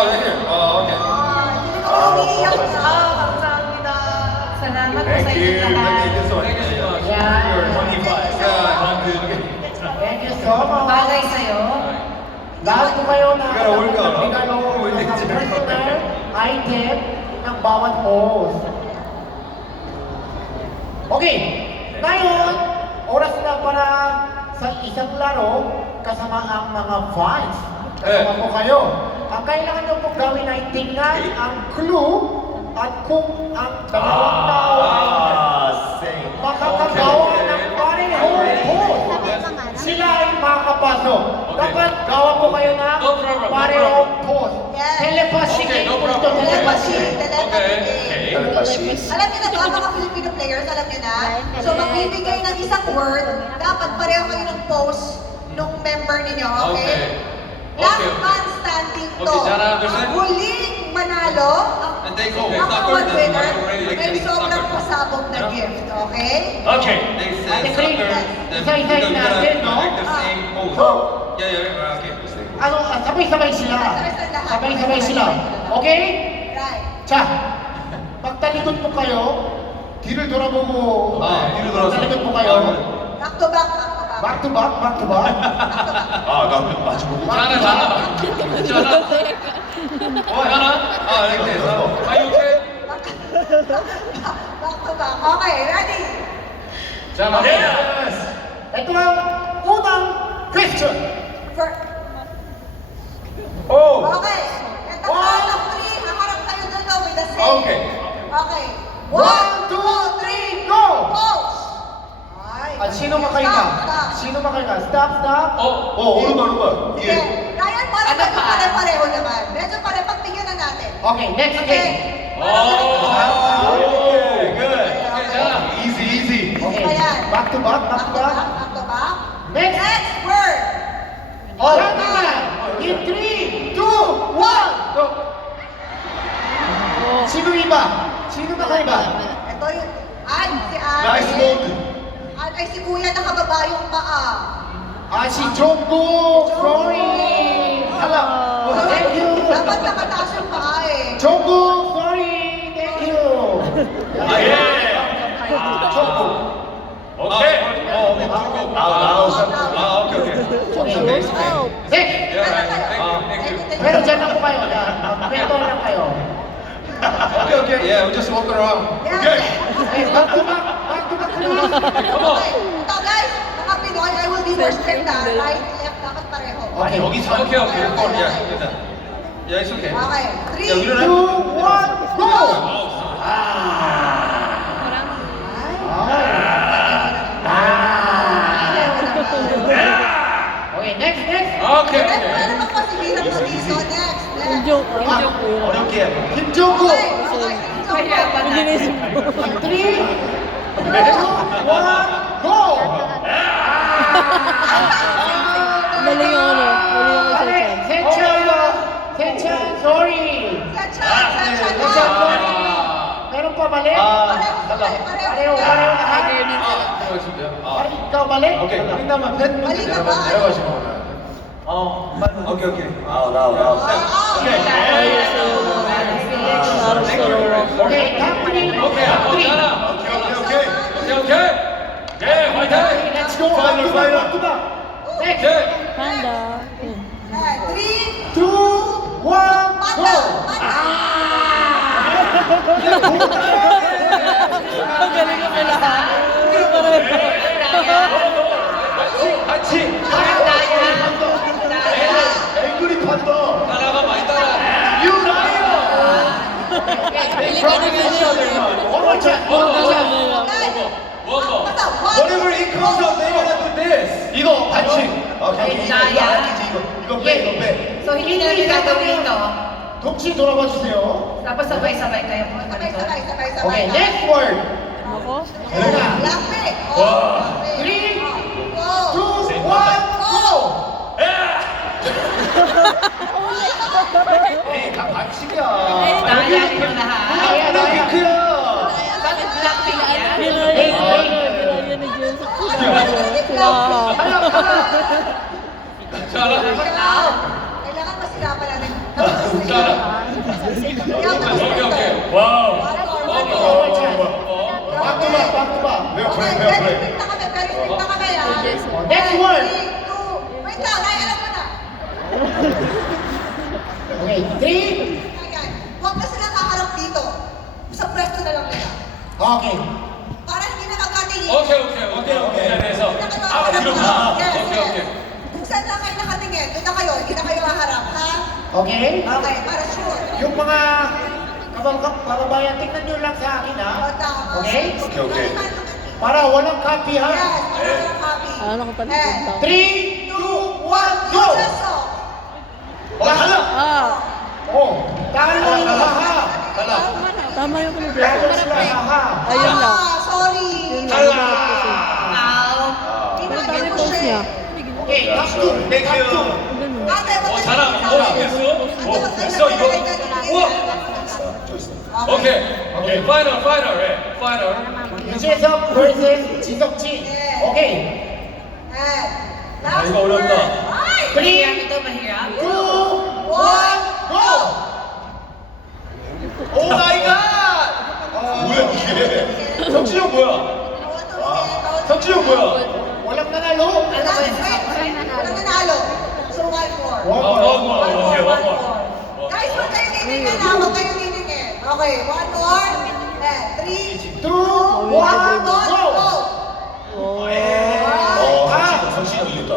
right here. Okay. Hindi ko umiiyak na. Kamsahamnida. Salamat po sa Thank you. inyo lahat. Thank you so much. Thank you so much. Yeah. You're 25. Yeah, I'm good. Thank you so much. Bagay sa'yo. Lahat po kayo na Ikaw na work ka, no? nagbigay Wait, ng personal item ng bawat host. Okay, ngayon, oras na para sa isang laro kasama ang mga fans. Kasama po kayo. Ang kailangan nyo pong gawin ay tingnan ang clue at kung ang dalawang tao ay makakagawa ng parehong host. Sila ay makakapasok. Dapat gawa po kayo ng No problem, no parehong host. Yes. Telepathy. Okay, no problem. Telepathy. Okay. Alam niyo na ba, mga Filipino players, alam niyo na? So, magbibigay ng isang word, dapat pareho kayo ng pose nung member ninyo, okay? Okay. Last Okay. man standing to. Okay, Jana, understand? Ang huling manalo, And they go. ang Soccer, award that's winner, already like may this, sobrang soccer. pasabog na gift, okay? Okay. They Ate said Green, soccer. isa-isahin natin, no? Like the same pose. So, Yeah. Okay. ano, sabay-sabay sila. Sabay-sabay sila. Okay? Right. 자, magtalikod po kayo. 뒤를 돌아보고. 뒤로 돌아서. magtalikod po kayo. Back to back, back to back. Back to back, back to back. 나 마주보고. Back to back. Jana. Like this. Are you okay? Back to back. Okay, ready? Jana. Yes! Ito ang unang question. Oh. Okay. Ito count of three. Hamarap kayo dalawa with the same. Okay. Okay. 1, 2, 3, go! Pose. Ay. At sino makahinga? Stop. Sino makahinga? Stop, stop. 오른발. Sige. Ryan, parang medyo pare-pareho naman. Medyo pare-pagbigyan na natin. Okay, next Okay. game. Good. Easy. Okay, Ayan. back to back, back to back. Back to back. Next. Next word. Oh, in 3, 2, 1, go! Sino iba? Sino nakaiba? Ito yung... Ay, si Ate. Nice mode. Ay, si Kuya nakababa yung paa. Ah, si Jungkook! Sorry! Hala! Oh, thank you! Dapat nakataas yung paa eh. Jungkook! Sorry! Thank you! Jungkook! Okay. Okay. Next! Thank you. Pero dyan lang po kayo. Magkwento lang kayo. Okay. Yeah, we just walk around. Yes. Okay, back to back! Back to back! Okay. Ito guys, mga Pinoy, I will be more strict na. Right, left, dapat pareho. Okay, Okay. Yeah, it's okay. Okay. 3, Yeah, we don't 2, have 1, go! Okay, next! Okay. Meron pa kasi hirap na dito. Next. 어렵게 해. 김종국! Okay. Okay. Binisip ko. 3, 2, 1, go! Mali yung ano. Mali yung isa Mali! Sechan, sorry! Sechan, Sechan, sorry! Meron pa mali? Pareho lahat? Parang ikaw mali? 오케이. 끝나면 팬 Mali ka ba? 내려가시는 거예요. 오케이. 나와. 오케이. Okay, top 3. 오케이. 화이팅! Let's go! Back to back, back to back! Next! Panda. 3, 2, 1, go! Ang galing na pala. 같이! 앵글이 판다! 따라가 많이 따라! You liar! One more time! Whatever it comes up, they're gonna do this! 이거 반칙! 오케이, 이거 빼! So, hindi natin gagawin ito. 동시 돌아봐 주세요. Tapos sabay-sabay kayo. Sabay-sabay. Okay, next word. Ako? Lapit. Wow. 3, 2, 1, Go. go! 에이, 다 반칙이야! Daya niyo lahat. 나 핑크야! Bakit Blackpink yan? Pinaya ni Jess. Wow. Kailangan masirapan natin. Okay. Wow. One Oh, more. Back to back, back to back. Fair play, Okay, fair very play. strict na kami, very strict na kami, ha? Next word. 3, 2, wait lang, ay, alam mo na. Okay, 3. Ayan, huwag na sila kaharap dito. Sa pwesto na lang nila. Okay. Para hindi na magkatingin. Okay. 그래서 앞으로 가. Yes, 오케이, yes. 오케이. Kung saan lang kayo nakatingin, doon na kayo, hindi na kayo haharap, ha? Okay? Okay, para sure. Yung mga kababayan, tingnan nyo lang sa akin ha. O, tapos, Okay? Okay. Para walang copy ha. Yes, para walang copy. Ah, nakatalikod And, daw. 3, 2, 1, go! use a song. 달라. Ah, Oh, talo ha. 달라. tama yung Talo kinublok. sila ha. Ayun lang. Ah, sorry. Yun lang, yung bakit kasi. Hindi Pero na tama yun yung po post siya. niya. Okay, top 2. Thank you. Ganun. Ate, wag ka 잘함. na- 됐어? 됐어 이거? 우와. Okay. 오케이. 오케이. 파이널. 파이널. 유재석 vs 지석진. Okay. And, last 이거 어렵다. word. Ay! 3, 2, 1, go! 오 마이 갓. 뭐야 이게? 석진이 형 뭐야? 석진이 형 뭐야? Walang nanalo. Walang nanalo. So, one more. One more. Okay, one more. Guys, huwag kayo nilingin ha. Huwag kayo nilingin. Okay, one more. And 3, 2, 1, go! Oh. 석진이 형 이겼다.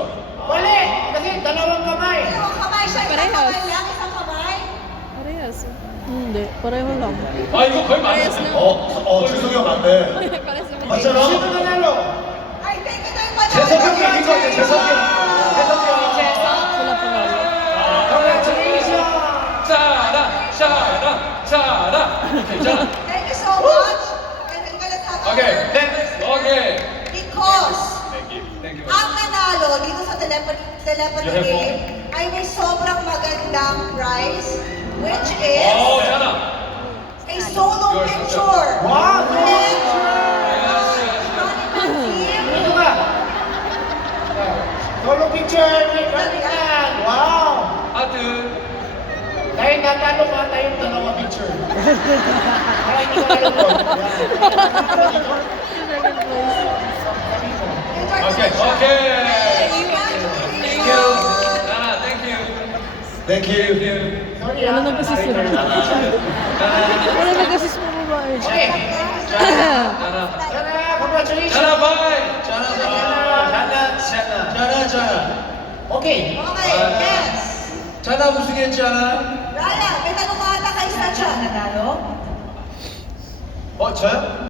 Mali! Kasi dalawang kamay. Dalawang kamay siya. Isang kamay lang. Isang kamay. Parehas. Hindi, pareho lang. 아 이거 거의 Parehas 맞았어. na. 재석이 형 맞네. Parehas na. 맞잖아. Sino nanalo? Ay, thank you tayo pa. 재석이 형이 이긴 거 같아. 재석이 형. 재석이 형. Sila panalo. Congratulations! 잘하. 괜찮아. Thank you so much. And let's have Okay. a- Okay. Because Thank you. ang nanalo dito sa telepathy You have game ay may sobrang magandang prize, which is 오 잘하. a solo Yours, picture. Wow! With Ito ka. Solo picture with Ranigan. Wow! 하트. Dahil natalo ka tayong dalawa picture. Kaya hindi ka nalungkot. Second place. 오케이. Thank you. 나나 thank you. Thank you. Sorry Ano ah. nag-assist na? Ano nag-assist mo babae? Okay. 나나. Sana, congratulations. 나나 바이. 짜나. Okay. Okay, yes. 짜나 우승했잖아. Raya, may tanong ka ata kay Sacha. Nanalo? 저요?